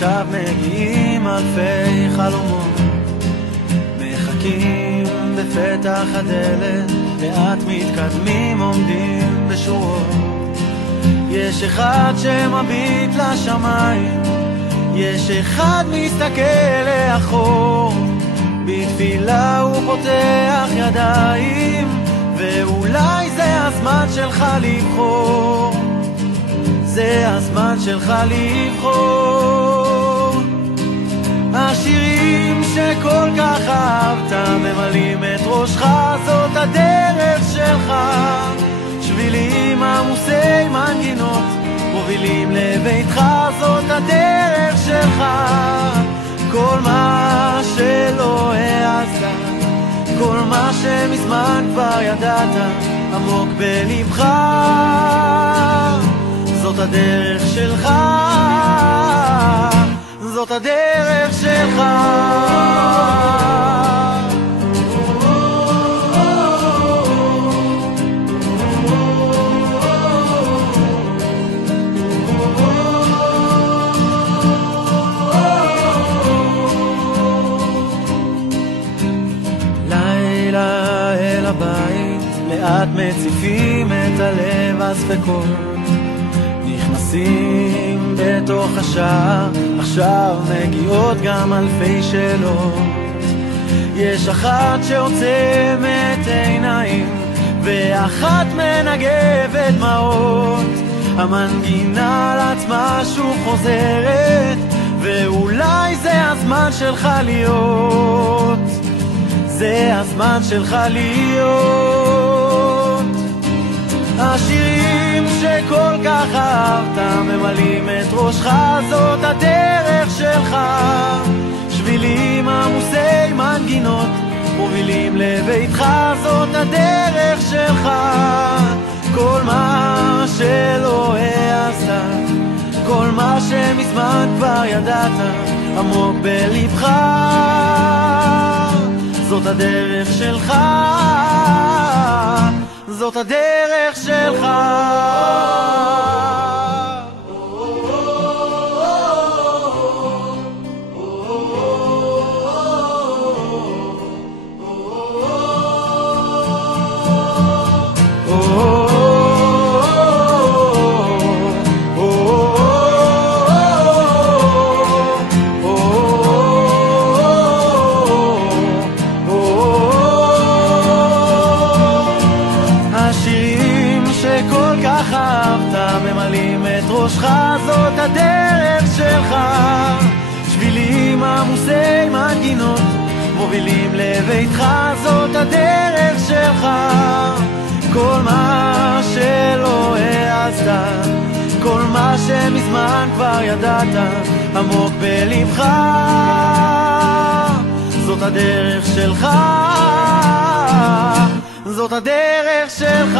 עכשיו מגיעים אלפי חלומות, מחכים בפתח הדלת, לאט מתקדמים עומדים בשורות. יש אחד שמביט לשמיים, יש אחד מסתכל לאחור, בתפילה הוא פותח ידיים, ואולי זה הזמן שלך לבחור, זה הזמן שלך לבחור. השירים שכל כך אהבת ממלאים את ראשך, זאת הדרך שלך. שבילים עמוסי מנגינות מובילים לביתך, זאת הדרך שלך. כל מה שלא העזת, כל מה שמזמן כבר ידעת, עמוק בלבך, זאת הדרך שלך, זאת הדרך שלך. לילה אל הבית, לאט מציפים את הלב הספקות, נכנסים בתוך השעה, עכשיו מגיעות גם אלפי שאלות. יש אחת שעוצמת עיניים, ואחת מנגבת דמעות, המנגינה על עצמה שוב חוזרת, ואולי זה הזמן שלך להיות, זה הזמן שלך להיות. השירים שכל כך אהבת ממלאים את ראשך, זאת הדרך שלך. שבילים עמוסי מנגינות מובילים לביתך, זאת הדרך שלך. כל מה שלא העזת, כל מה שמזמן כבר ידעת, עמוק בלבך, זאת הדרך שלך, זאת הדרך שלך. שכל כך אהבת ממלאים את ראשך, זאת הדרך שלך. שבילים עמוסי מנגינות מובילים לביתך, זאת הדרך שלך. כל מה שלא העזת, כל מה שמזמן כבר ידעת, עמוק בלבך, זאת הדרך שלך, זאת הדרך שלך.